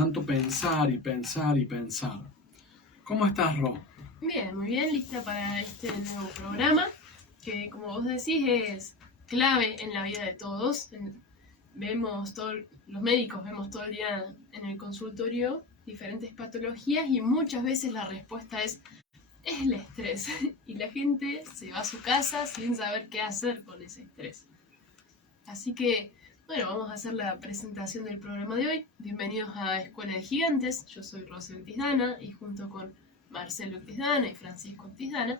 tanto pensar y pensar y pensar. ¿Cómo estás, Ro? Bien, muy bien, lista para este nuevo programa, que como vos decís es clave en la vida de todos. Los médicos vemos todo el día en el consultorio diferentes patologías y muchas veces la respuesta es el estrés. Y la gente se va a su casa sin saber qué hacer con ese estrés. Así que, bueno, vamos a hacer la presentación del programa de hoy. Bienvenidos a Escuela de Gigantes. Yo soy Rosel Tisdana y junto con Marcelo Tisdana y Francisco Tisdana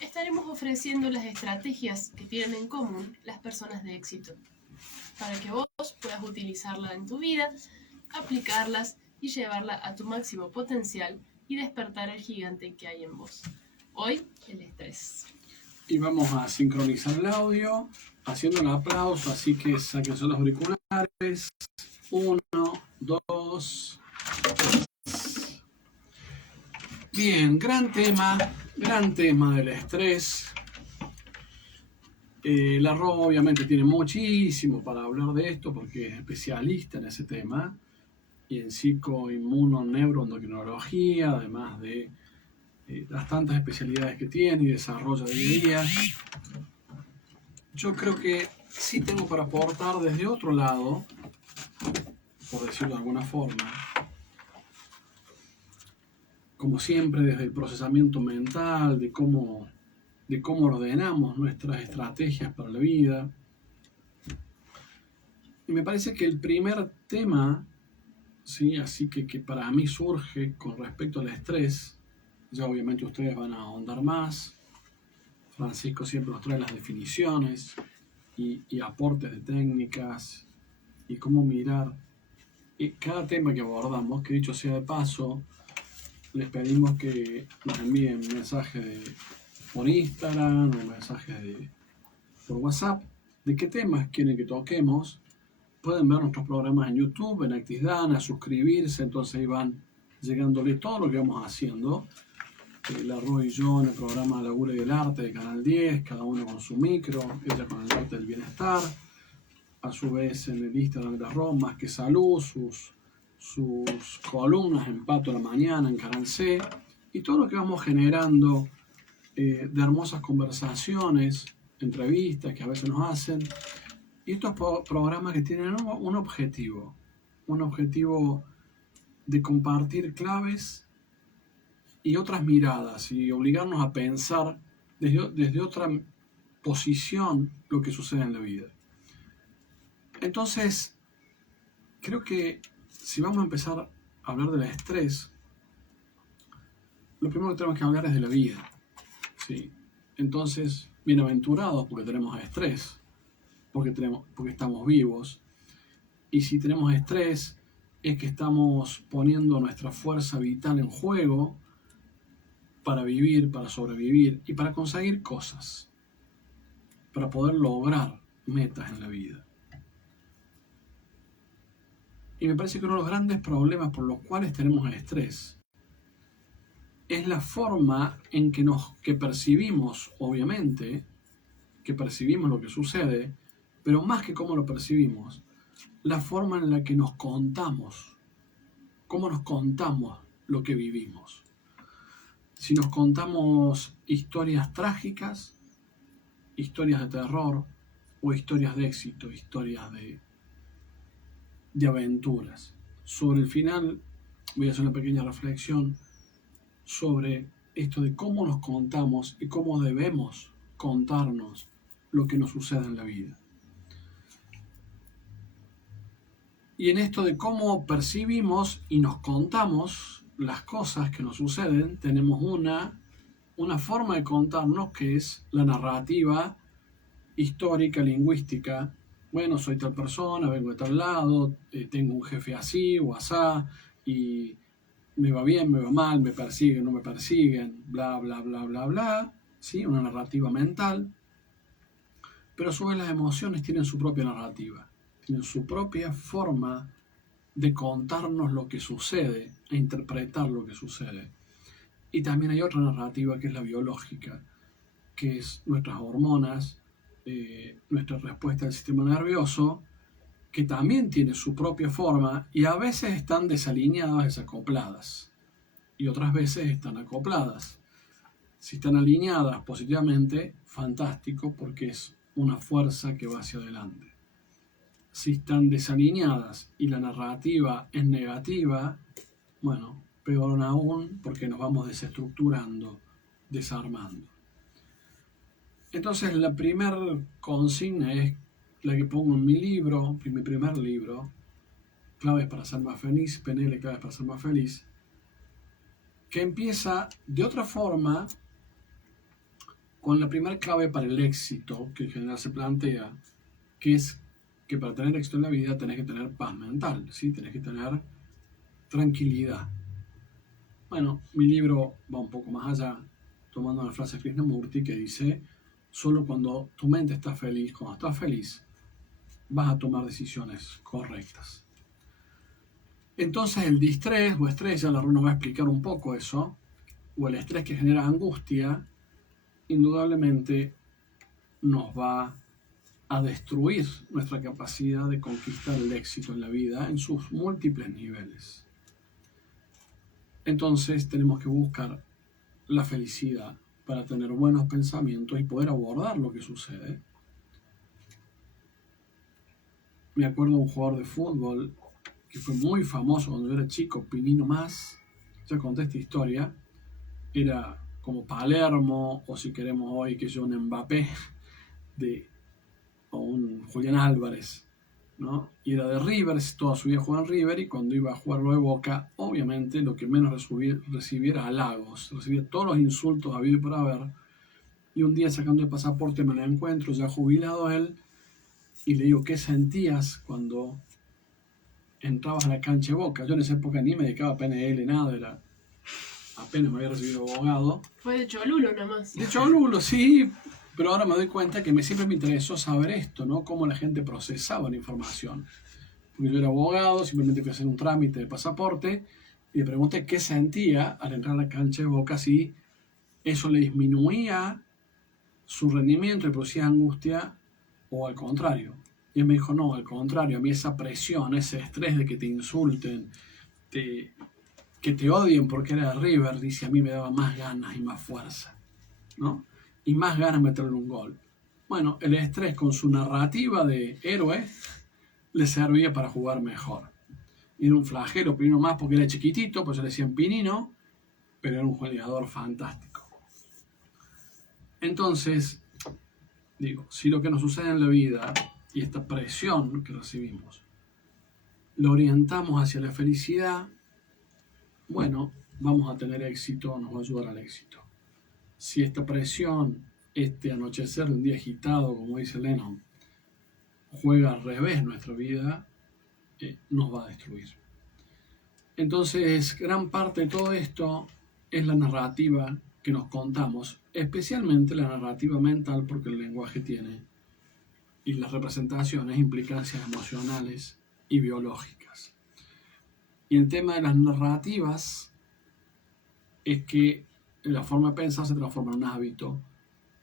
estaremos ofreciendo las estrategias que tienen en común las personas de éxito para que vos puedas utilizarla en tu vida, aplicarlas y llevarla a tu máximo potencial y despertar el gigante que hay en vos. Hoy, el estrés. Y vamos a sincronizar el audio haciendo un aplauso, así que sáquense los auriculares. 1, 2, 3. Bien, gran tema del estrés. La Ro obviamente tiene muchísimo para hablar de esto porque es especialista en ese tema y en psico-inmuno-neuroendocrinología, además de las tantas especialidades que tiene y desarrolla día a día. Yo creo que sí tengo para aportar desde otro lado, por decirlo de alguna forma, como siempre desde el procesamiento mental, de cómo ordenamos nuestras estrategias para la vida. Y me parece que el primer tema, ¿sí? Así que para mí surge con respecto al estrés, ya obviamente ustedes van a ahondar más, Francisco siempre nos trae las definiciones y aportes de técnicas y cómo mirar cada tema que abordamos, que dicho sea de paso, les pedimos que nos envíen mensajes por Instagram o mensajes por WhatsApp de qué temas quieren que toquemos. Pueden ver nuestros programas en YouTube, en Actisdana, suscribirse, entonces ahí van llegándole todo lo que vamos haciendo. La Ro y yo en el programa La Gula y el Arte de Canal 10, cada uno con su micro, ella con el arte del bienestar. A su vez en el Instagram de la Ro, Más que Salud, sus columnas en Pato a la Mañana, en Canal C, y todo lo que vamos generando de hermosas conversaciones, entrevistas que a veces nos hacen, y estos programas que tienen un objetivo de compartir claves y otras miradas y obligarnos a pensar desde otra posición lo que sucede en la vida. Entonces, creo que si vamos a empezar a hablar del estrés, lo primero que tenemos que hablar es de la vida, ¿sí? Entonces, bienaventurados porque tenemos estrés, porque estamos vivos, y si tenemos estrés es que estamos poniendo nuestra fuerza vital en juego para vivir, para sobrevivir y para conseguir cosas, para poder lograr metas en la vida. Y me parece que uno de los grandes problemas por los cuales tenemos estrés es la forma en que percibimos, obviamente, que percibimos lo que sucede, pero más que cómo lo percibimos, la forma en la que nos contamos, cómo nos contamos lo que vivimos. Si nos contamos historias trágicas, historias de terror o historias de éxito, historias de aventuras. Sobre el final voy a hacer una pequeña reflexión sobre esto de cómo nos contamos y cómo debemos contarnos lo que nos sucede en la vida. Y en esto de cómo percibimos y nos contamos las cosas que nos suceden, tenemos una forma de contarnos que es la narrativa histórica, lingüística. Bueno, soy tal persona, vengo de tal lado, tengo un jefe así o asá, y me va bien, me va mal, me persiguen, no me persiguen, bla, bla, bla, bla, bla, ¿sí? Una narrativa mental. Pero a su vez las emociones tienen su propia narrativa, tienen su propia forma de contarnos lo que sucede e interpretar lo que sucede. Y también hay otra narrativa que es la biológica, que es nuestras hormonas, nuestra respuesta del sistema nervioso, que también tiene su propia forma y a veces están desalineadas, desacopladas, y otras veces están acopladas. Si están alineadas positivamente, fantástico, porque es una fuerza que va hacia adelante. Si están desalineadas y la narrativa es negativa, bueno, peor aún, porque nos vamos desestructurando, desarmando. Entonces la primera consigna es la que pongo en mi libro, en mi primer libro, Claves para ser más feliz, PNL Claves para ser más feliz, que empieza de otra forma con la primera clave para el éxito que en general se plantea, que es que para tener éxito en la vida tenés que tener paz mental, ¿sí? Tenés que tener tranquilidad. Bueno, mi libro va un poco más allá, tomando una frase de Krishnamurti que dice, solo cuando tu mente está feliz, cuando estás feliz, vas a tomar decisiones correctas. Entonces el distrés o estrés, ya la Runa va a explicar un poco eso, o el estrés que genera angustia, indudablemente nos va a destruir nuestra capacidad de conquistar el éxito en la vida en sus múltiples niveles. Entonces tenemos que buscar la felicidad para tener buenos pensamientos y poder abordar lo que sucede. Me acuerdo de un jugador de fútbol que fue muy famoso cuando yo era chico, Pinino Más, ya conté esta historia, era como Palermo, o si queremos hoy que yo un Mbappé, o un Julián Álvarez, ¿no? Y era de River, toda su vida jugaba en River, y cuando iba a jugarlo de Boca, obviamente lo que menos recibía era halagos, recibía todos los insultos habidos por haber, y un día sacando el pasaporte me lo encuentro, ya jubilado él, y le digo, ¿qué sentías cuando entrabas a la cancha de Boca? Yo en esa época ni me dedicaba a PNL, nada, apenas me había recibido abogado. Fue de Cholulo nomás. De Cholulo, sí, pero ahora me doy cuenta que siempre me interesó saber esto, ¿no? Cómo la gente procesaba la información. Porque yo era abogado, simplemente fui a hacer un trámite de pasaporte y le pregunté qué sentía al entrar a la cancha de Boca, si eso le disminuía su rendimiento, le producía angustia o al contrario. Y él me dijo, no, al contrario, a mí esa presión, ese estrés de que te insulten, que te odien porque era de River, dice, a mí me daba más ganas y más fuerza, ¿no? Y más ganas de meterle un gol. Bueno, el estrés con su narrativa de héroe le servía para jugar mejor. Y era un flagelo, Pinino Más porque era chiquitito, pues se le decían Pinino, pero era un jugador fantástico. Entonces, digo, si lo que nos sucede en la vida y esta presión que recibimos lo orientamos hacia la felicidad, bueno, vamos a tener éxito, nos va a ayudar al éxito. Si esta presión, este anochecer de un día agitado, como dice Lennon, juega al revés nuestra vida, nos va a destruir. Entonces, gran parte de todo esto es la narrativa que nos contamos, especialmente la narrativa mental, porque el lenguaje tiene, y las representaciones, implicancias emocionales y biológicas. Y el tema de las narrativas es que la forma de pensar se transforma en un hábito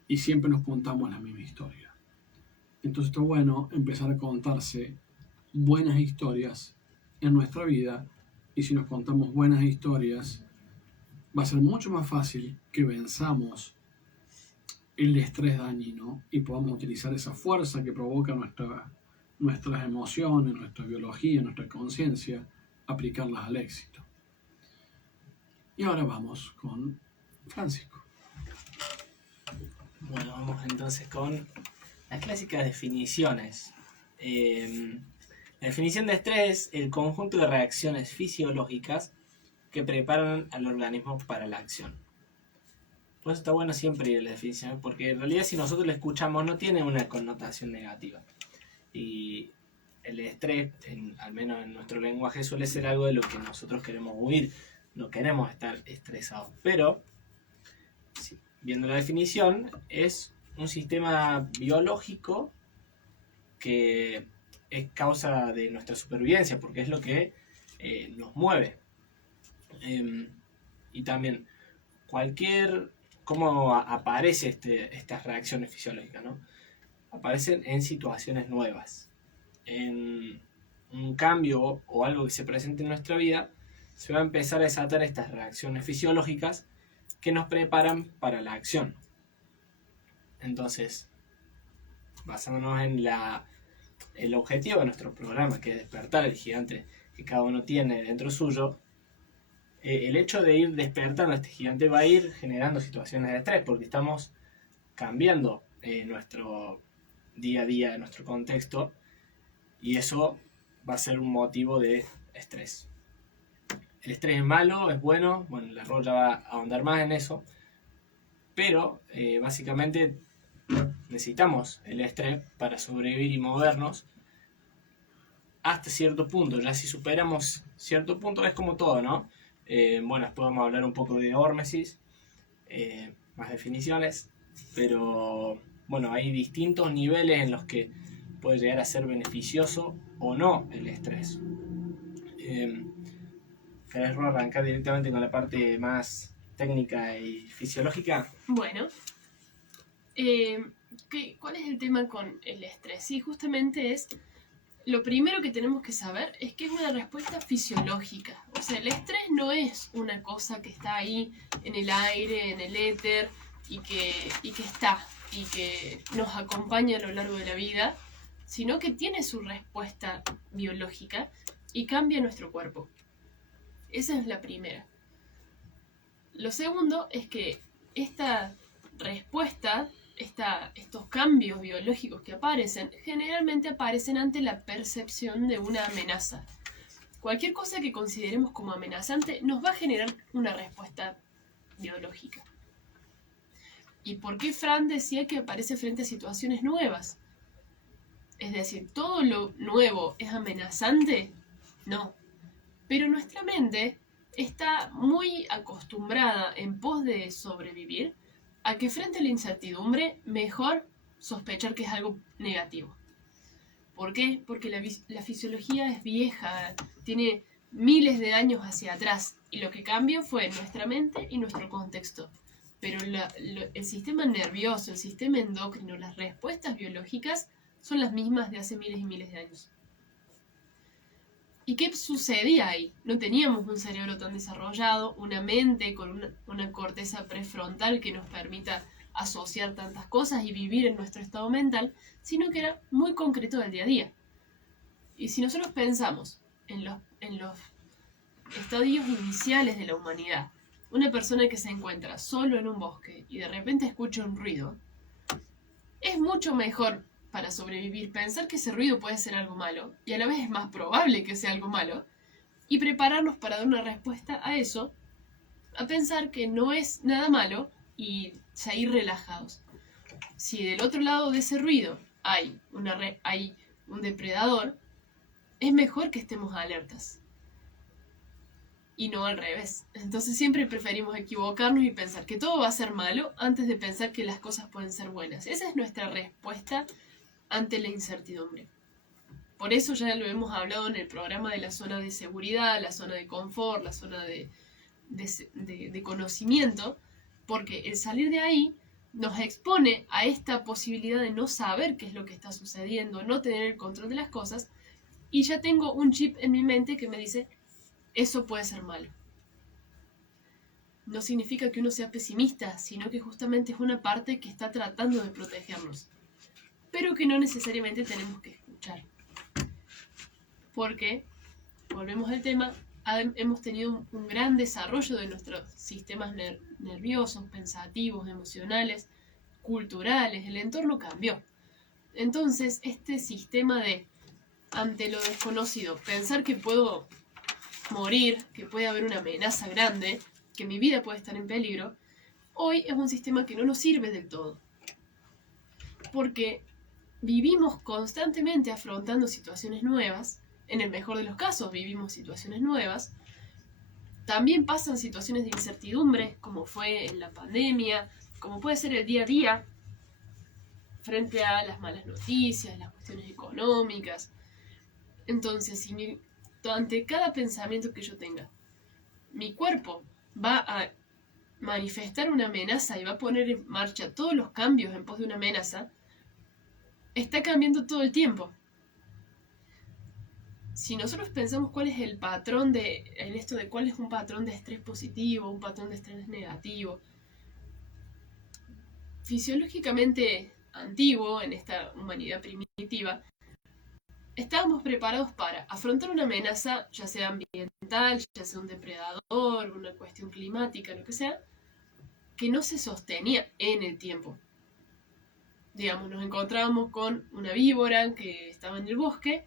y siempre nos contamos la misma historia. Entonces está bueno empezar a contarse buenas historias en nuestra vida, y si nos contamos buenas historias va a ser mucho más fácil que venzamos el estrés dañino y podamos utilizar esa fuerza que provoca nuestras emociones, nuestra biología, nuestra conciencia, aplicarlas al éxito. Y ahora vamos con Francisco. Bueno, vamos entonces con las clásicas definiciones. La definición de estrés es el conjunto de reacciones fisiológicas que preparan al organismo para la acción. Por eso está bueno siempre ir a la definición, porque en realidad si nosotros la escuchamos no tiene una connotación negativa. Y el estrés, al menos en nuestro lenguaje, suele ser algo de lo que nosotros queremos huir. No queremos estar estresados. Pero, viendo la definición, es un sistema biológico que es causa de nuestra supervivencia, porque es lo que nos mueve. Y también cómo aparece estas reacciones fisiológicas, ¿no? Aparecen en situaciones nuevas. en un cambio o algo que se presente en nuestra vida, se va a empezar a desatar estas reacciones fisiológicas que nos preparan para la acción. Entonces, basándonos en el objetivo de nuestro programa, que es despertar el gigante que cada uno tiene dentro suyo, el hecho de ir despertando a este gigante va a ir generando situaciones de estrés, porque estamos cambiando nuestro día a día, nuestro contexto, y eso va a ser un motivo de estrés. El estrés es malo, es bueno, la Ro ya va a ahondar más en eso, pero básicamente necesitamos el estrés para sobrevivir y movernos hasta cierto punto. Ya si superamos cierto punto, es como todo, ¿no? Después vamos a hablar un poco de hormesis, más definiciones, pero hay distintos niveles en los que puede llegar a ser beneficioso o no el estrés. ¿Querés arrancar directamente con la parte más técnica y fisiológica? Bueno, ¿cuál es el tema con el estrés? Sí, justamente es lo primero que tenemos que saber es que es una respuesta fisiológica. O sea, el estrés no es una cosa que está ahí en el aire, en el éter y que está y que nos acompaña a lo largo de la vida, sino que tiene su respuesta biológica y cambia nuestro cuerpo. Esa es la primera. Lo segundo es que esta respuesta, estos cambios biológicos que aparecen, generalmente aparecen ante la percepción de una amenaza. Cualquier cosa que consideremos como amenazante nos va a generar una respuesta biológica. ¿Y por qué Fran decía que aparece frente a situaciones nuevas? Es decir, ¿todo lo nuevo es amenazante? No. Pero nuestra mente está muy acostumbrada, en pos de sobrevivir, a que frente a la incertidumbre, mejor sospechar que es algo negativo. ¿Por qué? Porque la fisiología es vieja, tiene miles de años hacia atrás, y lo que cambió fue nuestra mente y nuestro contexto. Pero el sistema nervioso, el sistema endocrino, las respuestas biológicas son las mismas de hace miles y miles de años. ¿Y qué sucedía ahí? No teníamos un cerebro tan desarrollado, una mente con una corteza prefrontal que nos permita asociar tantas cosas y vivir en nuestro estado mental, sino que era muy concreto del día a día. Y si nosotros pensamos en los estadios iniciales de la humanidad, una persona que se encuentra solo en un bosque y de repente escucha un ruido, es mucho mejor para sobrevivir pensar que ese ruido puede ser algo malo, y a la vez es más probable que sea algo malo, y prepararnos para dar una respuesta a eso, a pensar que no es nada malo y seguir relajados. Si del otro lado de ese ruido hay un depredador, es mejor que estemos alertas. Y no al revés. Entonces siempre preferimos equivocarnos y pensar que todo va a ser malo antes de pensar que las cosas pueden ser buenas. Esa es nuestra respuesta ante la incertidumbre. Por eso ya lo hemos hablado en el programa de la zona de seguridad, la zona de confort, la zona de conocimiento, porque el salir de ahí nos expone a esta posibilidad de no saber qué es lo que está sucediendo, no tener el control de las cosas, y ya tengo un chip en mi mente que me dice, eso puede ser malo. No significa que uno sea pesimista, sino que justamente es una parte que está tratando de protegernos, pero que no necesariamente tenemos que escuchar. Porque, volvemos al tema, hemos tenido un gran desarrollo de nuestros sistemas nerviosos, pensativos, emocionales, culturales, el entorno cambió. Entonces, este sistema de, ante lo desconocido, pensar que puedo morir, que puede haber una amenaza grande, que mi vida puede estar en peligro, hoy es un sistema que no nos sirve del todo. Porque vivimos constantemente afrontando situaciones nuevas, en el mejor de los casos vivimos situaciones nuevas, también pasan situaciones de incertidumbre, como fue en la pandemia, como puede ser el día a día, frente a las malas noticias, las cuestiones económicas. Entonces, ante cada pensamiento que yo tenga, mi cuerpo va a manifestar una amenaza y va a poner en marcha todos los cambios en pos de una amenaza, está cambiando todo el tiempo. si nosotros pensamos cuál es el patrón en esto de cuál es un patrón de estrés positivo, un patrón de estrés negativo, fisiológicamente antiguo en esta humanidad primitiva, estábamos preparados para afrontar una amenaza, ya sea ambiental, ya sea un depredador, una cuestión climática, lo que sea, que no se sostenía en el tiempo. Digamos, nos encontrábamos con una víbora que estaba en el bosque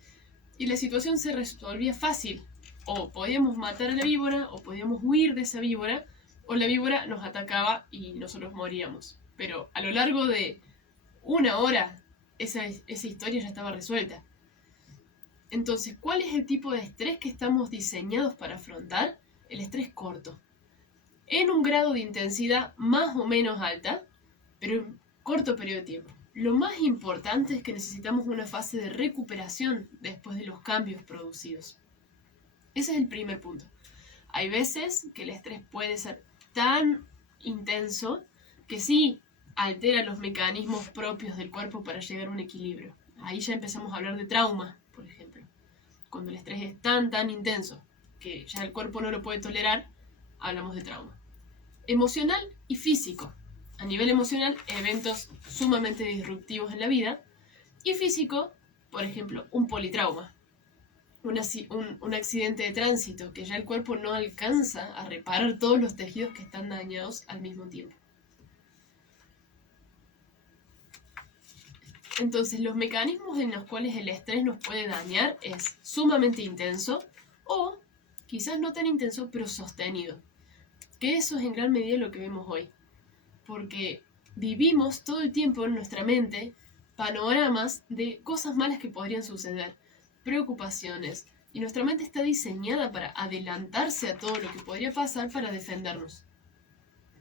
y la situación se resolvía fácil. O podíamos matar a la víbora, o podíamos huir de esa víbora, o la víbora nos atacaba y nosotros moríamos. Pero a lo largo de una hora, esa historia ya estaba resuelta. Entonces, ¿cuál es el tipo de estrés que estamos diseñados para afrontar? El estrés corto. En un grado de intensidad más o menos alta, pero en corto periodo de tiempo. Lo más importante es que necesitamos una fase de recuperación después de los cambios producidos. Ese es el primer punto. Hay veces que el estrés puede ser tan intenso que sí altera los mecanismos propios del cuerpo para llegar a un equilibrio. Ahí ya empezamos a hablar de trauma, por ejemplo. Cuando el estrés es tan intenso que ya el cuerpo no lo puede tolerar, hablamos de trauma. Emocional y físico. A nivel emocional, eventos sumamente disruptivos en la vida. Y físico, por ejemplo, un politrauma. Un accidente de tránsito, que ya el cuerpo no alcanza a reparar todos los tejidos que están dañados al mismo tiempo. Entonces, los mecanismos en los cuales el estrés nos puede dañar es sumamente intenso o quizás no tan intenso, pero sostenido. Que eso es en gran medida lo que vemos hoy. Porque vivimos todo el tiempo en nuestra mente panoramas de cosas malas que podrían suceder, preocupaciones, y nuestra mente está diseñada para adelantarse a todo lo que podría pasar para defendernos.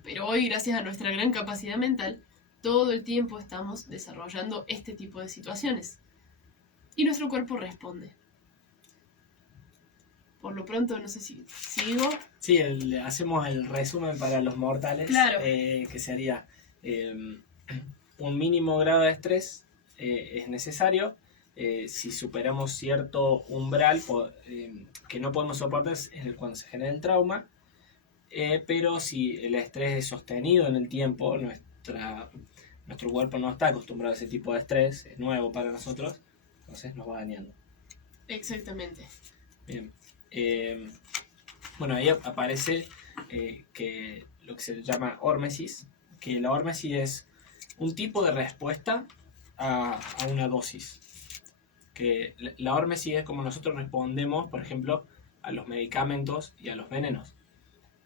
Pero hoy, gracias a nuestra gran capacidad mental, todo el tiempo estamos desarrollando este tipo de situaciones. Y nuestro cuerpo responde. Por lo pronto, no sé si sigo. Sí, hacemos el resumen para los mortales. Claro. Que sería un mínimo grado de estrés es necesario. Si superamos cierto umbral que no podemos soportar es cuando se genera el trauma. Pero si el estrés es sostenido en el tiempo, nuestro cuerpo no está acostumbrado a ese tipo de estrés, es nuevo para nosotros, entonces nos va dañando. Exactamente. Bien. Bueno, ahí aparece que lo que se llama hormesis, que la hormesis es un tipo de respuesta a una dosis. Que la hormesis es como nosotros respondemos, por ejemplo, a los medicamentos y a los venenos.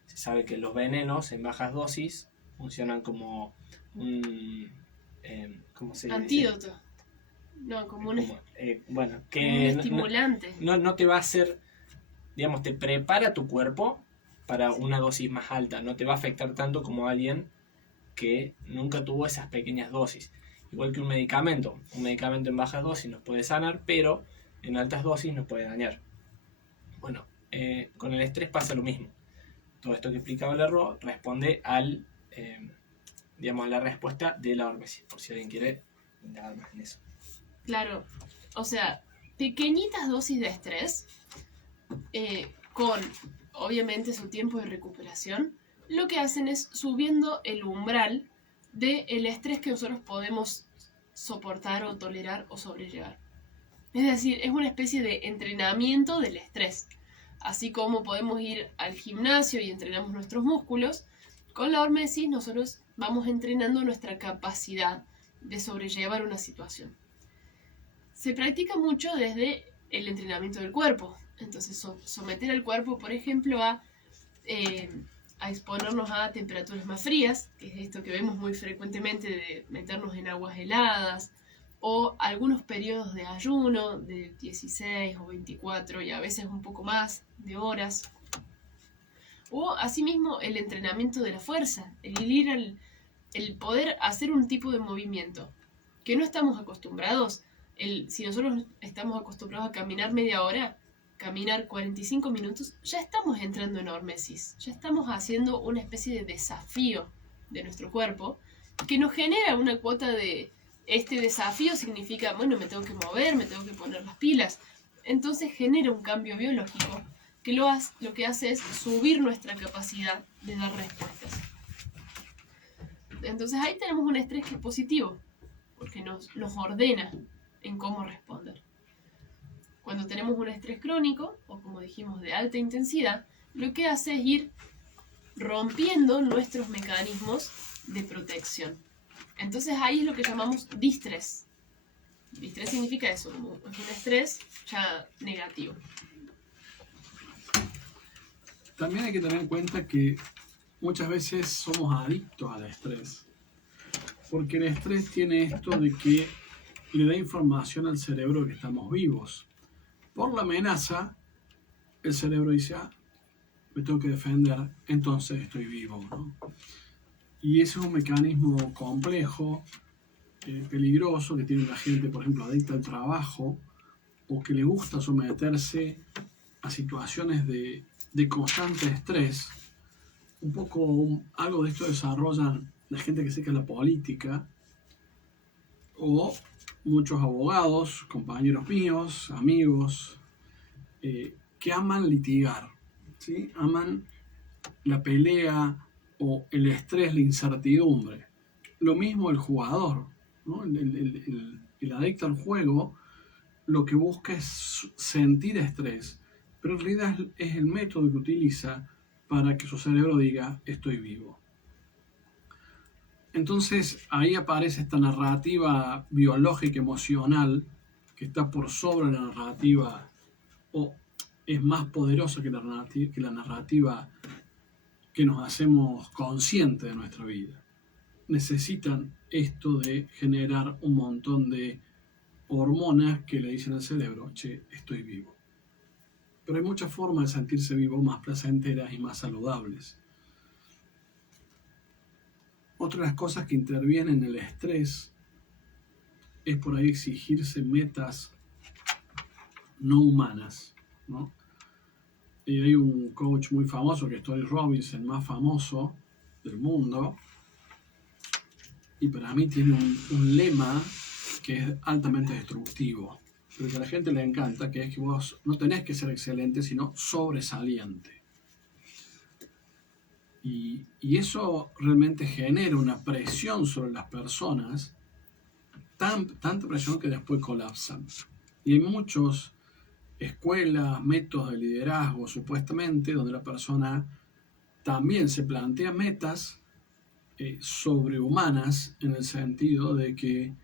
Se sabe que los venenos en bajas dosis funcionan como un ¿cómo se dice? Antídoto. No, como un estimulante. No te va a hacer, digamos, te prepara tu cuerpo para una dosis más alta, no te va a afectar tanto como alguien que nunca tuvo esas pequeñas dosis. Igual que un medicamento en bajas dosis nos puede sanar, pero en altas dosis nos puede dañar. Bueno, con el estrés pasa lo mismo. Todo esto que explicaba el error responde a la respuesta de la hormesis, por si alguien quiere indagar más en eso. Claro, o sea, pequeñitas dosis de estrés, con obviamente su tiempo de recuperación, lo que hacen es subiendo el umbral del estrés que nosotros podemos soportar o tolerar o sobrellevar. Es decir, es una especie de entrenamiento del estrés. Así como podemos ir al gimnasio y entrenamos nuestros músculos, con la hormesis nosotros vamos entrenando nuestra capacidad de sobrellevar una situación. Se practica mucho desde el entrenamiento del cuerpo. Entonces, someter al cuerpo, por ejemplo, a exponernos a temperaturas más frías, que es esto que vemos muy frecuentemente de meternos en aguas heladas, o algunos periodos de ayuno de 16 o 24 y a veces un poco más de horas. O asimismo el entrenamiento de la fuerza, el poder hacer un tipo de movimiento que no estamos acostumbrados. Si nosotros estamos acostumbrados a caminar media hora, caminar 45 minutos, ya estamos entrando en hormesis, ya estamos haciendo una especie de desafío de nuestro cuerpo que nos genera una cuota de este desafío. Significa, bueno, me tengo que mover, me tengo que poner las pilas. entonces genera un cambio biológico que lo que hace es subir nuestra capacidad de dar respuestas. Entonces ahí tenemos un estrés que es positivo, porque nos ordena en cómo responder. Cuando tenemos un estrés crónico, o como dijimos, de alta intensidad, lo que hace es ir rompiendo nuestros mecanismos de protección. Entonces ahí es lo que llamamos distrés. Distrés significa eso, como es un estrés ya negativo. También hay que tener en cuenta que muchas veces somos adictos al estrés, porque el estrés tiene esto de que le da información al cerebro de que estamos vivos. Por la amenaza, el cerebro dice, me tengo que defender, entonces estoy vivo, ¿no? Y ese es un mecanismo complejo, peligroso, que tiene la gente, por ejemplo, adicta al trabajo, o que le gusta someterse a situaciones de constante estrés. Un poco algo de esto desarrollan la gente que se dedica a la política, o muchos abogados, compañeros míos, amigos, que aman litigar, ¿sí? Aman la pelea o el estrés, la incertidumbre. Lo mismo el jugador, ¿no? El adicto al juego lo que busca es sentir estrés, pero en realidad es el método que utiliza para que su cerebro diga estoy vivo. Entonces ahí aparece esta narrativa biológica emocional que está por sobre la narrativa, o es más poderosa que la narrativa que nos hacemos conscientes de nuestra vida. Necesitan esto de generar un montón de hormonas que le dicen al cerebro, che, estoy vivo. Pero hay muchas formas de sentirse vivo más placenteras y más saludables. Otra de las cosas que intervienen en el estrés es por ahí exigirse metas no humanas, ¿no? Y hay un coach muy famoso que es Tony Robbins, el más famoso del mundo, y para mí tiene un lema que es altamente destructivo, pero que a la gente le encanta, que es que vos no tenés que ser excelente, sino sobresaliente. Y eso realmente genera una presión sobre las personas, tanta presión que después colapsan. Y hay muchas escuelas, métodos de liderazgo, supuestamente, donde la persona también se plantea metas sobrehumanas, en el sentido de que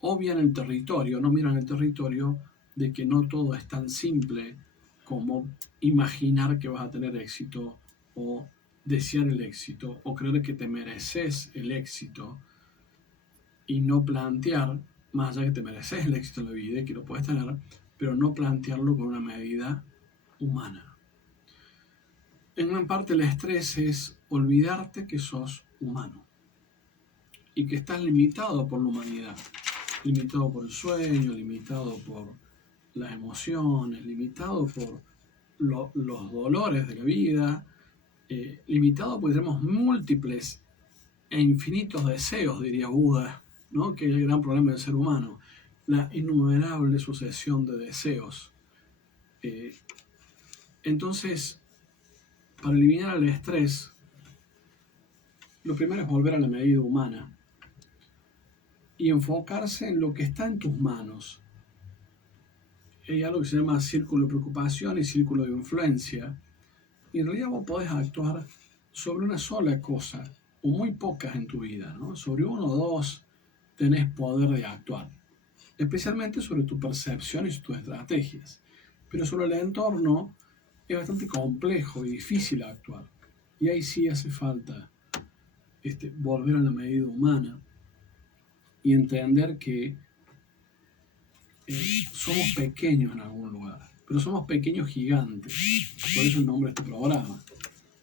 obvian el territorio, no miran el territorio, de que no todo es tan simple como imaginar que vas a tener éxito, o desear el éxito, o creer que te mereces el éxito, y no plantear, más allá que te mereces el éxito en la vida y que lo puedes tener, pero no plantearlo con una medida humana. En gran parte el estrés es olvidarte que sos humano y que estás limitado por la humanidad, limitado por el sueño, limitado por las emociones, limitado por los dolores de la vida, limitado porque tenemos múltiples e infinitos deseos, diría Buda, ¿no? Que es el gran problema del ser humano, la innumerable sucesión de deseos. Entonces, para eliminar el estrés, lo primero es volver a la medida humana y enfocarse en lo que está en tus manos. Hay algo que se llama círculo de preocupación y círculo de influencia, y en realidad vos podés actuar sobre una sola cosa, o muy pocas en tu vida, ¿no? Sobre uno o dos tenés poder de actuar, especialmente sobre tu percepción y tus estrategias, pero sobre el entorno es bastante complejo y difícil actuar, y ahí sí hace falta volver a la medida humana y entender que somos pequeños en algún lugar, pero somos pequeños gigantes. Por eso el nombre de este programa,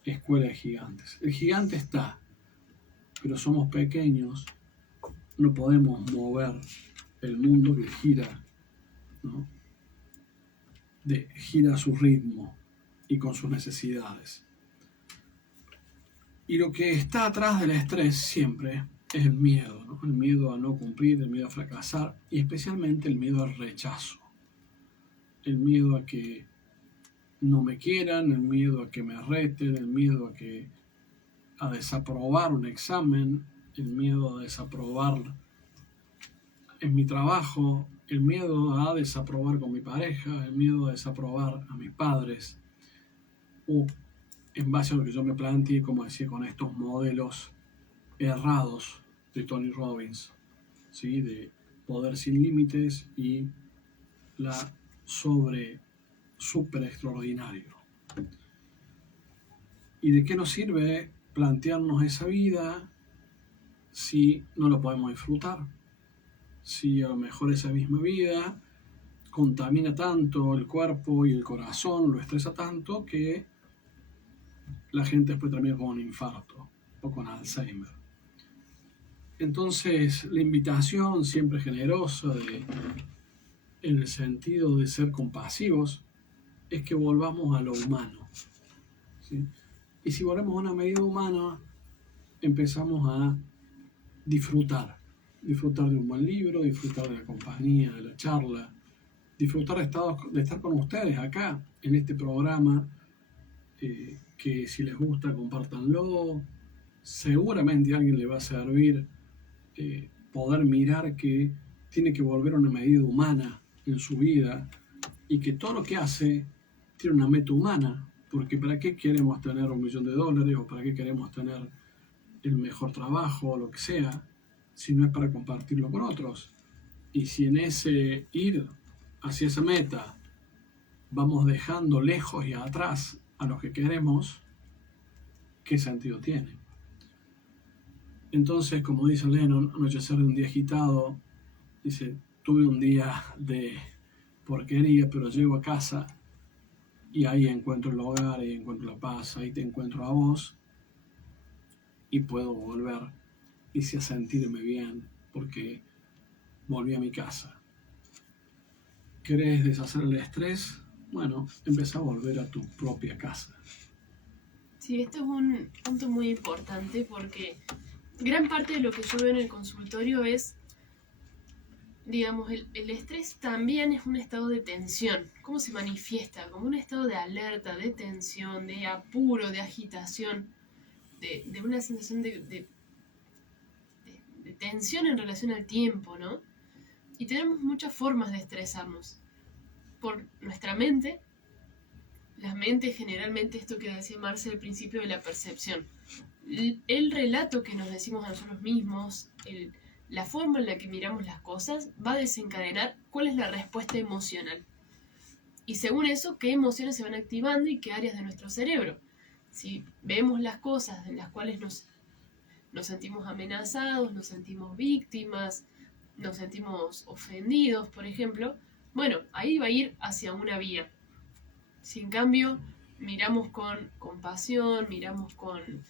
Escuela de Gigantes. El gigante está, pero somos pequeños, no podemos mover el mundo que gira, ¿no? Gira a su ritmo y con sus necesidades. Y lo que está atrás del estrés siempre es el miedo, ¿no? El miedo a no cumplir, el miedo a fracasar y especialmente el miedo al rechazo. el miedo a que no me quieran, el miedo a que me reten, el miedo a desaprobar un examen, el miedo a desaprobar en mi trabajo, el miedo a desaprobar con mi pareja, el miedo a desaprobar a mis padres, o en base a lo que yo me planteé, como decía, con estos modelos errados de Tony Robbins, ¿sí? De poder sin límites y la super extraordinario. ¿Y de qué nos sirve plantearnos esa vida si no lo podemos disfrutar? Si a lo mejor esa misma vida contamina tanto el cuerpo y el corazón, lo estresa tanto que la gente después termina con un infarto o con Alzheimer. Entonces, la invitación siempre generosa en el sentido de ser compasivos es que volvamos a lo humano, ¿sí? Y si volvemos a una medida humana, empezamos a disfrutar de un buen libro, disfrutar de la compañía, de la charla, disfrutar de estar con ustedes acá en este programa, que si les gusta compártanlo, seguramente a alguien le va a servir poder mirar que tiene que volver a una medida humana en su vida y que todo lo que hace tiene una meta humana, porque ¿para qué queremos tener $1 millón o para qué queremos tener el mejor trabajo o lo que sea si no es para compartirlo con otros? Y si en ese ir hacia esa meta vamos dejando lejos y atrás a los que queremos, ¿qué sentido tiene? Entonces, como dice Lennon, anochecer de un día agitado, dice, tuve un día de porquería, pero llego a casa y ahí encuentro el hogar, ahí encuentro la paz, ahí te encuentro a vos y puedo volver y sí a sentirme bien porque volví a mi casa. ¿Querés deshacer el estrés? Bueno, empezá a volver a tu propia casa. Sí, esto es un punto muy importante porque gran parte de lo que yo veo en el consultorio es, digamos, el estrés también es un estado de tensión. ¿Cómo se manifiesta? Como un estado de alerta, de tensión, de apuro, de agitación, de una sensación de tensión en relación al tiempo, ¿no? Y tenemos muchas formas de estresarnos. Por nuestra mente, la mente generalmente, esto que decía Marce al principio de la percepción, el relato que nos decimos a nosotros mismos, la forma en la que miramos las cosas va a desencadenar cuál es la respuesta emocional. Y según eso, qué emociones se van activando y qué áreas de nuestro cerebro. Si vemos las cosas en las cuales nos sentimos amenazados, nos sentimos víctimas, nos sentimos ofendidos, por ejemplo, bueno, ahí va a ir hacia una vía. Si en cambio miramos con compasión, miramos con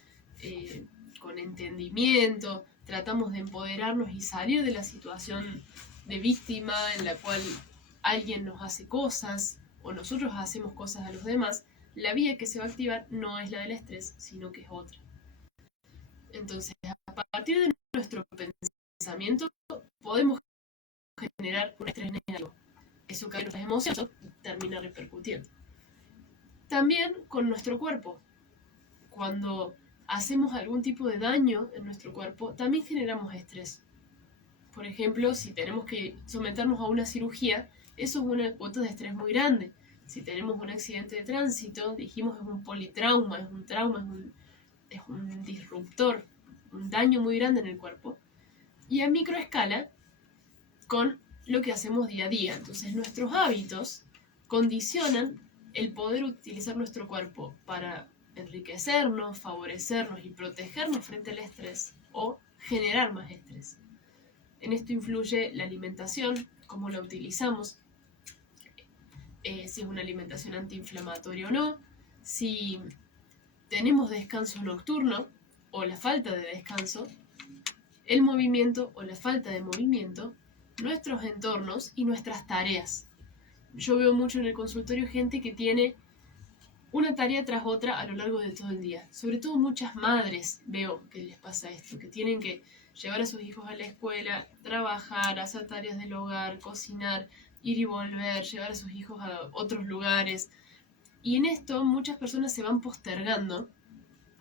entendimiento, tratamos de empoderarnos y salir de la situación de víctima en la cual alguien nos hace cosas o nosotros hacemos cosas a los demás, la vía que se va a activar no es la del estrés, sino que es otra. Entonces, a partir de nuestro pensamiento podemos generar un estrés negativo. Eso que nuestras emociones termina repercutiendo. También con nuestro cuerpo. Cuando hacemos algún tipo de daño en nuestro cuerpo, también generamos estrés. Por ejemplo, si tenemos que someternos a una cirugía, eso es una cuota de estrés muy grande. Si tenemos un accidente de tránsito, dijimos es un politrauma, es un trauma, es un disruptor, un daño muy grande en el cuerpo. Y a microescala, con lo que hacemos día a día. Entonces, nuestros hábitos condicionan el poder utilizar nuestro cuerpo para enriquecernos, favorecernos y protegernos frente al estrés o generar más estrés. En esto influye la alimentación, cómo la utilizamos, si es una alimentación antiinflamatoria o no, si tenemos descanso nocturno o la falta de descanso, el movimiento o la falta de movimiento, nuestros entornos y nuestras tareas. Yo veo mucho en el consultorio gente que tiene una tarea tras otra a lo largo de todo el día. Sobre todo muchas madres veo que les pasa esto, que tienen que llevar a sus hijos a la escuela, trabajar, hacer tareas del hogar, cocinar, ir y volver, llevar a sus hijos a otros lugares. Y en esto muchas personas se van postergando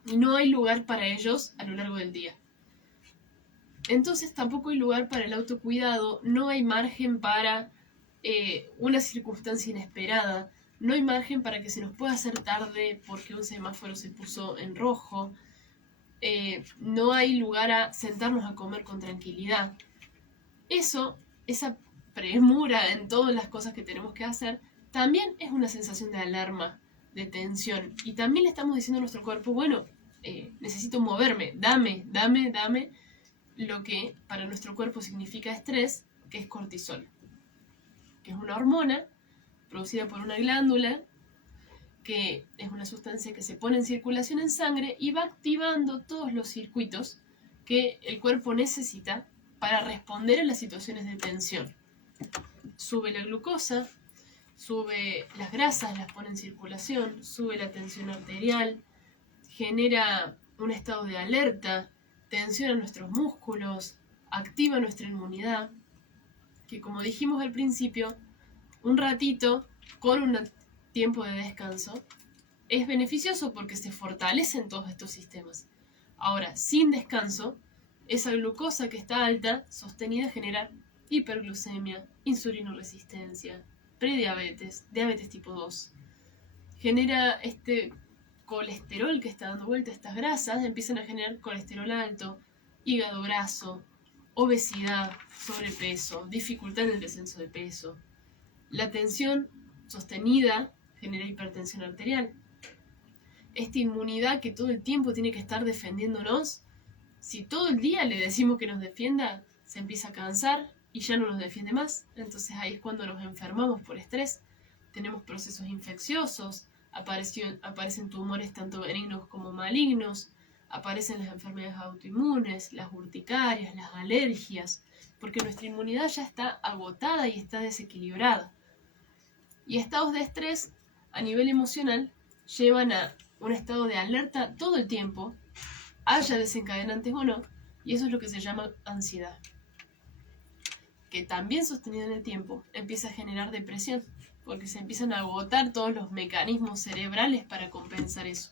y no hay lugar para ellos a lo largo del día. Entonces tampoco hay lugar para el autocuidado, no hay margen para una circunstancia inesperada, no hay margen para que se nos pueda hacer tarde porque un semáforo se puso en rojo, no hay lugar a sentarnos a comer con tranquilidad. Esa premura en todas las cosas que tenemos que hacer, también es una sensación de alarma, de tensión. Y también le estamos diciendo a nuestro cuerpo, bueno, necesito moverme, dame lo que para nuestro cuerpo significa estrés, que es cortisol, que es una hormona producida por una glándula, que es una sustancia que se pone en circulación en sangre y va activando todos los circuitos que el cuerpo necesita para responder a las situaciones de tensión. Sube la glucosa, sube las grasas, las pone en circulación, sube la tensión arterial, genera un estado de alerta, tensiona nuestros músculos, activa nuestra inmunidad, que como dijimos al principio, un ratito con un tiempo de descanso es beneficioso porque se fortalecen todos estos sistemas. Ahora, sin descanso, esa glucosa que está alta, sostenida, genera hiperglucemia, insulinoresistencia, prediabetes, diabetes tipo 2. Genera este colesterol que está dando vuelta, estas grasas empiezan a generar colesterol alto, hígado graso, obesidad, sobrepeso, dificultad en el descenso de peso. La tensión sostenida genera hipertensión arterial. Esta inmunidad que todo el tiempo tiene que estar defendiéndonos, si todo el día le decimos que nos defienda, se empieza a cansar y ya no nos defiende más. Entonces ahí es cuando nos enfermamos por estrés. Tenemos procesos infecciosos, aparecen tumores tanto benignos como malignos, aparecen las enfermedades autoinmunes, las urticarias, las alergias, porque nuestra inmunidad ya está agotada y está desequilibrada. Y estados de estrés a nivel emocional llevan a un estado de alerta todo el tiempo, haya desencadenantes o no, y eso es lo que se llama ansiedad, que también sostenida en el tiempo empieza a generar depresión, porque se empiezan a agotar todos los mecanismos cerebrales para compensar eso.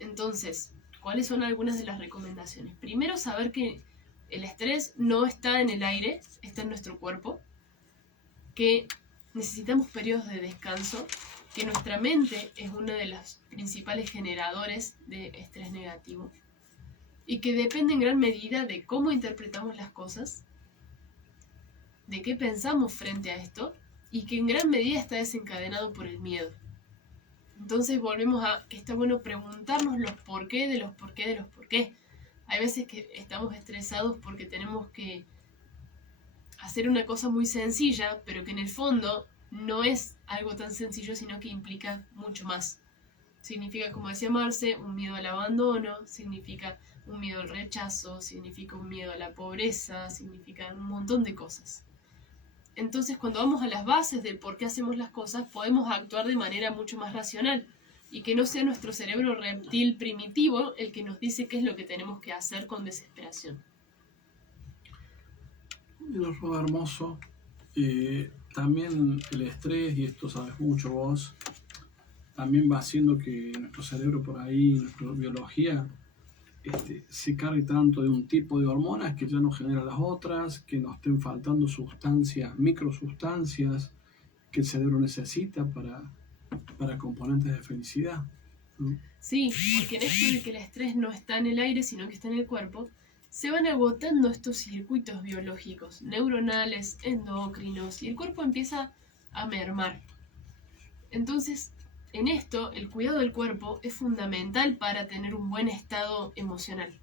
Entonces, ¿cuáles son algunas de las recomendaciones? Primero, saber que el estrés no está en el aire, está en nuestro cuerpo, que necesitamos periodos de descanso, que nuestra mente es uno de los principales generadores de estrés negativo y que depende en gran medida de cómo interpretamos las cosas, de qué pensamos frente a esto y que en gran medida está desencadenado por el miedo. Entonces volvemos a que está bueno preguntarnos los por qué de los por qué de los por qué. Hay veces que estamos estresados porque tenemos que hacer una cosa muy sencilla, pero que en el fondo no es algo tan sencillo, sino que implica mucho más. Significa, como decía Marce, un miedo al abandono, significa un miedo al rechazo, significa un miedo a la pobreza, significa un montón de cosas. Entonces, cuando vamos a las bases del por qué hacemos las cosas, podemos actuar de manera mucho más racional y que no sea nuestro cerebro reptil primitivo el que nos dice qué es lo que tenemos que hacer con desesperación. Lo hermoso. También el estrés, y esto sabes mucho vos, también va haciendo que nuestro cerebro por ahí, nuestra biología, se cargue tanto de un tipo de hormonas que ya no genera las otras, que nos estén faltando sustancias, microsustancias que el cerebro necesita para componentes de felicidad, ¿no? Sí, porque en esto de que el estrés no está en el aire, sino que está en el cuerpo, se van agotando estos circuitos biológicos, neuronales, endocrinos, y el cuerpo empieza a mermar. Entonces, en esto, el cuidado del cuerpo es fundamental para tener un buen estado emocional.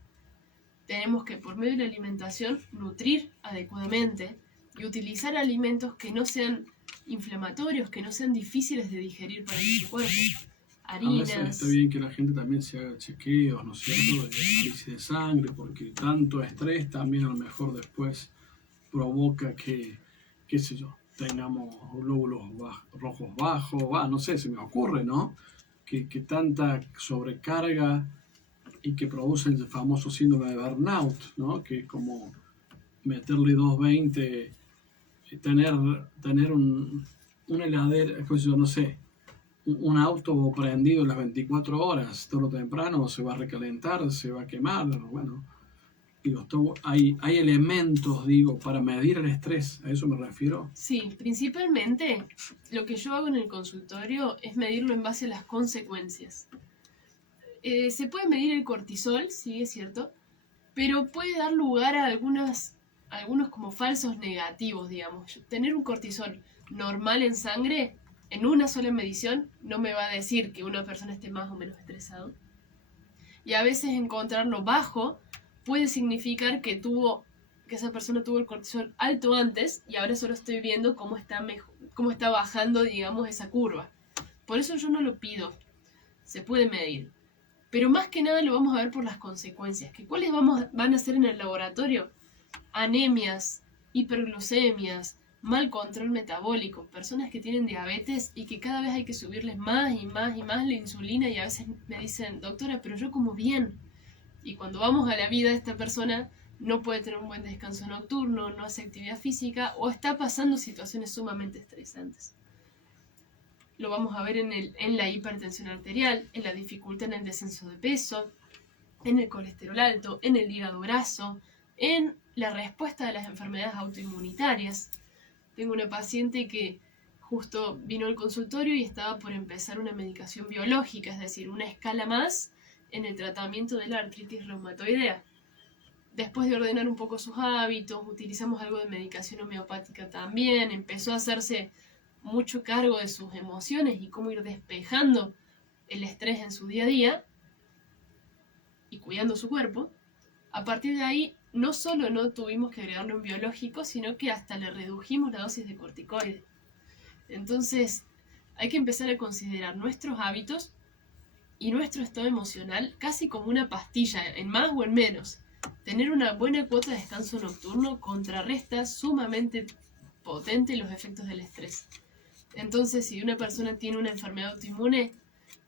Tenemos que, por medio de la alimentación, nutrir adecuadamente y utilizar alimentos que no sean inflamatorios, que no sean difíciles de digerir para nuestro cuerpo. A veces Harinas. está bien que la gente también se haga chequeos, ¿no es cierto?, de análisis de sangre, porque tanto estrés también a lo mejor después provoca que, qué sé yo, tengamos glóbulos rojos bajos, no sé, se me ocurre, ¿no? Que tanta sobrecarga y que produce el famoso síndrome de burnout, ¿no? Que es como meterle 220 tener un heladero, pues yo no sé, un auto prendido las 24 horas, todo lo temprano se va a recalentar, se va a quemar, bueno, digo, hay elementos, digo, para medir el estrés, a eso me refiero. Sí, principalmente lo que yo hago en el consultorio es medirlo en base a las consecuencias. Se puede medir el cortisol, sí, es cierto, pero puede dar lugar a algunos como falsos negativos, digamos. Tener un cortisol normal en sangre, en una sola medición, no me va a decir que una persona esté más o menos estresado. Y a veces encontrarlo bajo puede significar que esa persona tuvo el cortisol alto antes y ahora solo estoy viendo cómo está bajando, digamos, esa curva. Por eso yo no lo pido. Se puede medir. Pero más que nada lo vamos a ver por las consecuencias. ¿Cuáles van a ser en el laboratorio? Anemias, hiperglucemias, mal control metabólico, personas que tienen diabetes y que cada vez hay que subirles más y más y más la insulina y a veces me dicen, doctora, pero yo como bien. Y cuando vamos a la vida de esta persona no puede tener un buen descanso nocturno, no hace actividad física o está pasando situaciones sumamente estresantes. Lo vamos a ver en la hipertensión arterial, en la dificultad en el descenso de peso, en el colesterol alto, en el hígado graso, en la respuesta de las enfermedades autoinmunitarias. Tengo una paciente que justo vino al consultorio y estaba por empezar una medicación biológica, es decir, una escala más en el tratamiento de la artritis reumatoidea. Después de ordenar un poco sus hábitos, utilizamos algo de medicación homeopática también, empezó a hacerse mucho cargo de sus emociones y cómo ir despejando el estrés en su día a día y cuidando su cuerpo. A partir de ahí, no solo no tuvimos que agregarle un biológico, sino que hasta le redujimos la dosis de corticoides. Entonces, hay que empezar a considerar nuestros hábitos y nuestro estado emocional casi como una pastilla, en más o en menos. Tener una buena cuota de descanso nocturno contrarresta sumamente potente los efectos del estrés. Entonces, si una persona tiene una enfermedad autoinmune,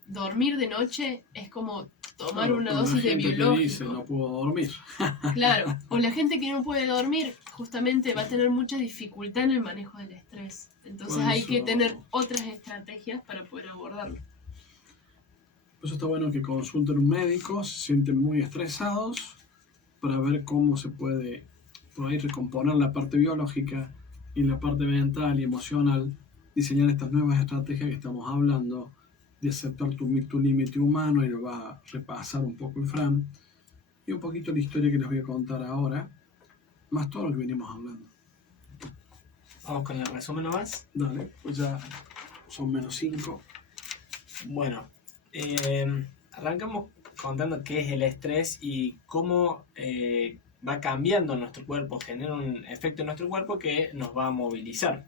dormir de noche es como tomar una dosis de biológico. Dice, no puedo dormir. Claro, o la gente que no puede dormir justamente va a tener mucha dificultad en el manejo del estrés. Entonces hay que tener otras estrategias para poder abordarlo. Por eso está bueno que consulten un médico, se sienten muy estresados, para ver cómo se puede por ahí recomponer la parte biológica y la parte mental y emocional, diseñar estas nuevas estrategias que estamos hablando, de aceptar tu límite humano, y lo va a repasar un poco el Fran, y un poquito la historia que les voy a contar ahora, más todo lo que venimos hablando. Vamos con el resumen nomás. Dale, pues ya son -5. Bueno, arrancamos contando qué es el estrés y cómo va cambiando nuestro cuerpo, genera un efecto en nuestro cuerpo que nos va a movilizar.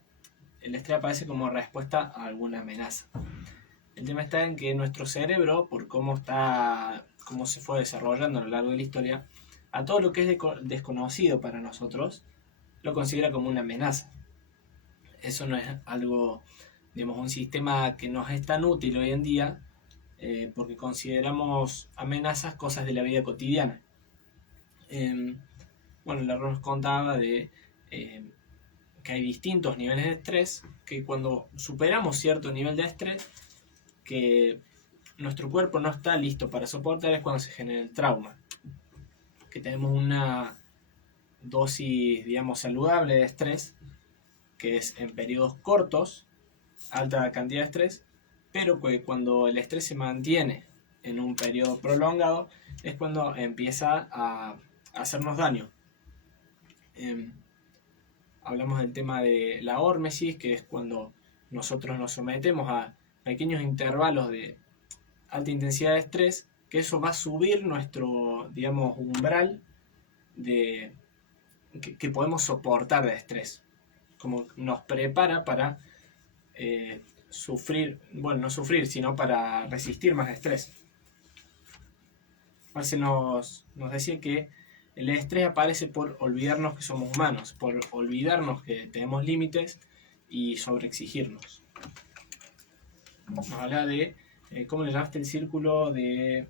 El estrés aparece como respuesta a alguna amenaza. El tema está en que nuestro cerebro, por cómo se fue desarrollando a lo largo de la historia, a todo lo que es desconocido para nosotros, lo considera como una amenaza. Eso no es algo, digamos, un sistema que nos es tan útil hoy en día, porque consideramos amenazas cosas de la vida cotidiana. Bueno, el error nos contaba de que hay distintos niveles de estrés, que cuando superamos cierto nivel de estrés, que nuestro cuerpo no está listo para soportar, es cuando se genera el trauma. Que tenemos una dosis, digamos, saludable de estrés, que es en periodos cortos, alta cantidad de estrés, pero que cuando el estrés se mantiene en un periodo prolongado, es cuando empieza a hacernos daño. Hablamos del tema de la hórmesis, que es cuando nosotros nos sometemos a pequeños intervalos de alta intensidad de estrés, que eso va a subir nuestro, digamos, umbral que podemos soportar de estrés. Como nos prepara para sufrir, bueno, no sufrir, sino para resistir más estrés. Marce nos decía que el estrés aparece por olvidarnos que somos humanos, por olvidarnos que tenemos límites y sobreexigirnos. Nos habla de, ¿cómo le llamaste el círculo de...?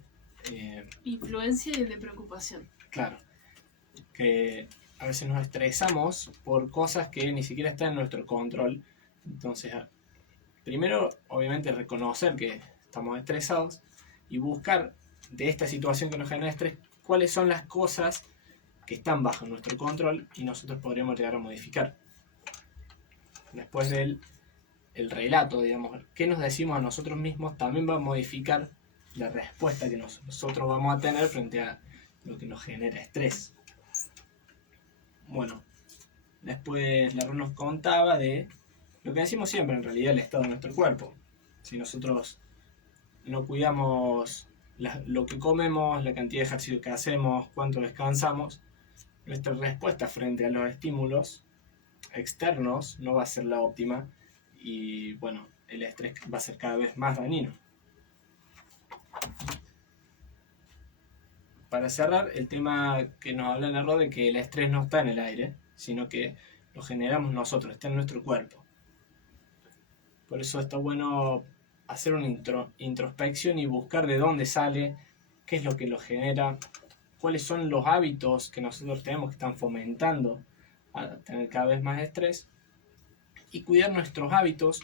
Influencia y de preocupación. Claro, que a veces nos estresamos por cosas que ni siquiera están en nuestro control. Entonces, primero, obviamente, reconocer que estamos estresados y buscar de esta situación que nos genera estrés cuáles son las cosas que están bajo nuestro control y nosotros podríamos llegar a modificar. Después del el relato, digamos, qué nos decimos a nosotros mismos, también va a modificar la respuesta que nosotros vamos a tener frente a lo que nos genera estrés. Bueno, después la Ru nos contaba de lo que decimos siempre, en realidad, el estado de nuestro cuerpo. Si nosotros no cuidamos lo que comemos, la cantidad de ejercicio que hacemos, cuánto descansamos, nuestra respuesta frente a los estímulos externos no va a ser la óptima y bueno, el estrés va a ser cada vez más dañino. Para cerrar, el tema que nos habla la Ro de que el estrés no está en el aire, sino que lo generamos nosotros, está en nuestro cuerpo. Por eso está bueno hacer una introspección y buscar de dónde sale, qué es lo que lo genera, cuáles son los hábitos que nosotros tenemos que están fomentando a tener cada vez más estrés y cuidar nuestros hábitos,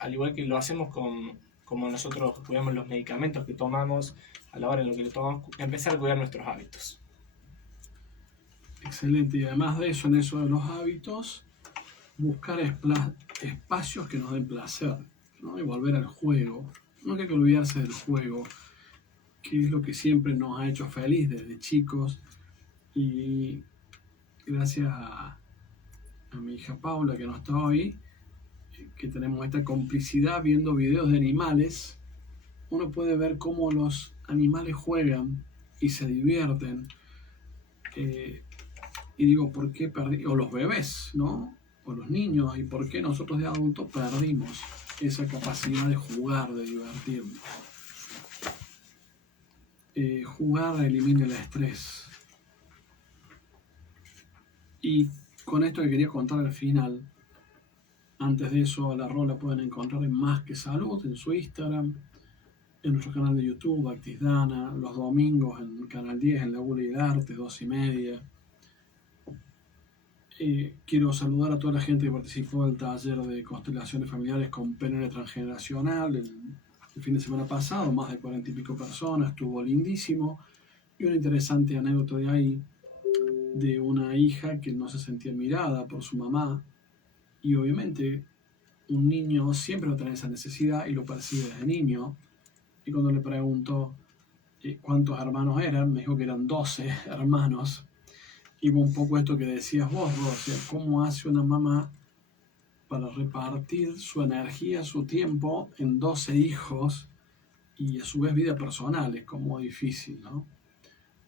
al igual que lo hacemos como nosotros cuidamos los medicamentos que tomamos, a la hora en lo que lo tomamos, empezar a cuidar nuestros hábitos. Excelente, y además de eso, en eso de los hábitos, buscar espacios que nos den placer, ¿no? Y volver al juego. No hay que olvidarse del juego, que es lo que siempre nos ha hecho feliz desde chicos. Y gracias a mi hija Paula, que no está hoy, que tenemos esta complicidad viendo videos de animales, uno puede ver cómo los animales juegan y se divierten. Y digo, ¿por qué perdí? O los bebés, ¿no? O los niños, ¿y por qué nosotros de adultos perdimos esa capacidad de jugar, de divertirnos? Jugar elimina el estrés. Y con esto que quería contar al final, antes de eso, a la Ro la pueden encontrar en Más que Salud, en su Instagram, en nuestro canal de YouTube, Actisdana, los domingos en Canal 10, en La Bula y el Arte, 2:30. Quiero saludar a toda la gente que participó del taller de constelaciones familiares con PNL transgeneracional el fin de semana pasado, más de 40 y pico personas, estuvo lindísimo. Y una interesante anécdota de ahí, de una hija que no se sentía mirada por su mamá, y obviamente un niño siempre va a tener esa necesidad y lo percibe desde niño. Y cuando le pregunto cuántos hermanos eran, me dijo que eran 12 hermanos. Y un poco esto que decías vos, Ro, o sea, cómo hace una mamá para repartir su energía, su tiempo en 12 hijos y a su vez vida personal, es como difícil, ¿no?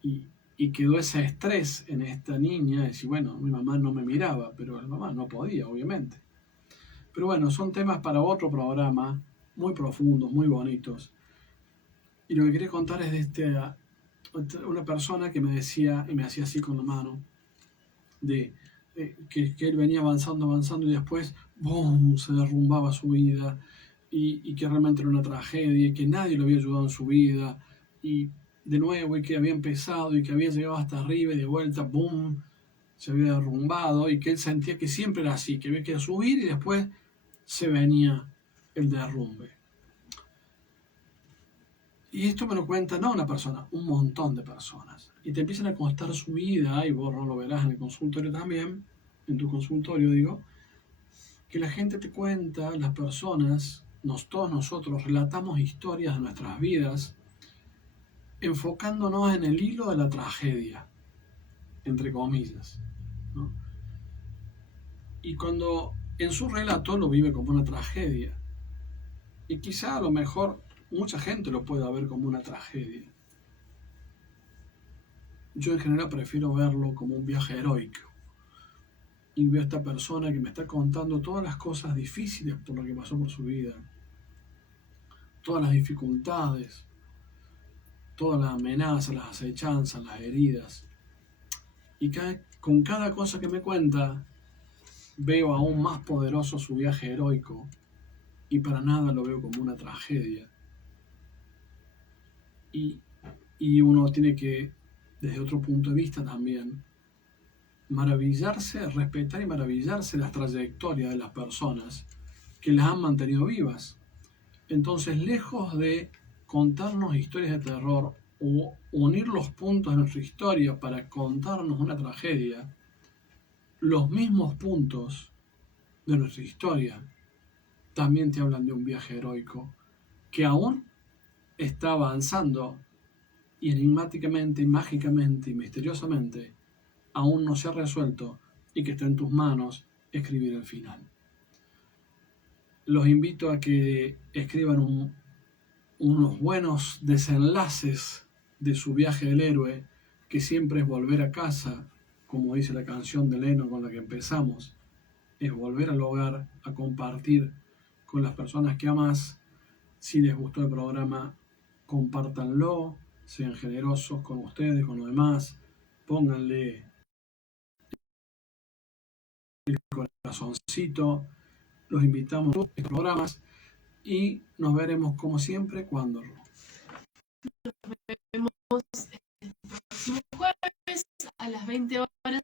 Y quedó ese estrés en esta niña, de decir, bueno, mi mamá no me miraba, pero la mamá no podía, obviamente. Pero bueno, son temas para otro programa, muy profundos, muy bonitos. Y lo que quería contar es de una persona que me decía, y me hacía así con la mano, que él venía avanzando y después, ¡boom!, se derrumbaba su vida y que realmente era una tragedia y que nadie lo había ayudado en su vida y de nuevo y que había empezado y que había llegado hasta arriba y de vuelta, ¡boom!, se había derrumbado y que él sentía que siempre era así, que había que subir y después se venía el derrumbe. Y esto me lo cuenta no una persona, un montón de personas. Y te empiezan a contar su vida, y vos no lo verás en el consultorio también, en tu consultorio digo, que la gente te cuenta, las personas, todos nosotros relatamos historias de nuestras vidas, enfocándonos en el hilo de la tragedia, entre comillas, ¿no? Y cuando en su relato lo vive como una tragedia, y quizá a lo mejor mucha gente lo pueda ver como una tragedia. Yo en general prefiero verlo como un viaje heroico. Y veo a esta persona que me está contando todas las cosas difíciles por lo que pasó por su vida. Todas las dificultades, todas las amenazas, las acechanzas, las heridas. Y con cada cosa que me cuenta, veo aún más poderoso su viaje heroico. Y para nada lo veo como una tragedia. Y uno tiene que, desde otro punto de vista también, maravillarse, respetar y maravillarse las trayectorias de las personas que las han mantenido vivas. Entonces, lejos de contarnos historias de terror o unir los puntos de nuestra historia para contarnos una tragedia, los mismos puntos de nuestra historia también te hablan de un viaje heroico que aún está avanzando y enigmáticamente, mágicamente y misteriosamente aún no se ha resuelto y que está en tus manos escribir el final. Los invito a que escriban unos buenos desenlaces de su viaje del héroe, que siempre es volver a casa, como dice la canción de Lennon con la que empezamos, es volver al hogar, a compartir con las personas que amas. Si les gustó el programa, compártanlo, sean generosos con ustedes, con los demás, pónganle el corazoncito, los invitamos a los programas y nos veremos como siempre cuando Nos vemos el próximo jueves a las 20 horas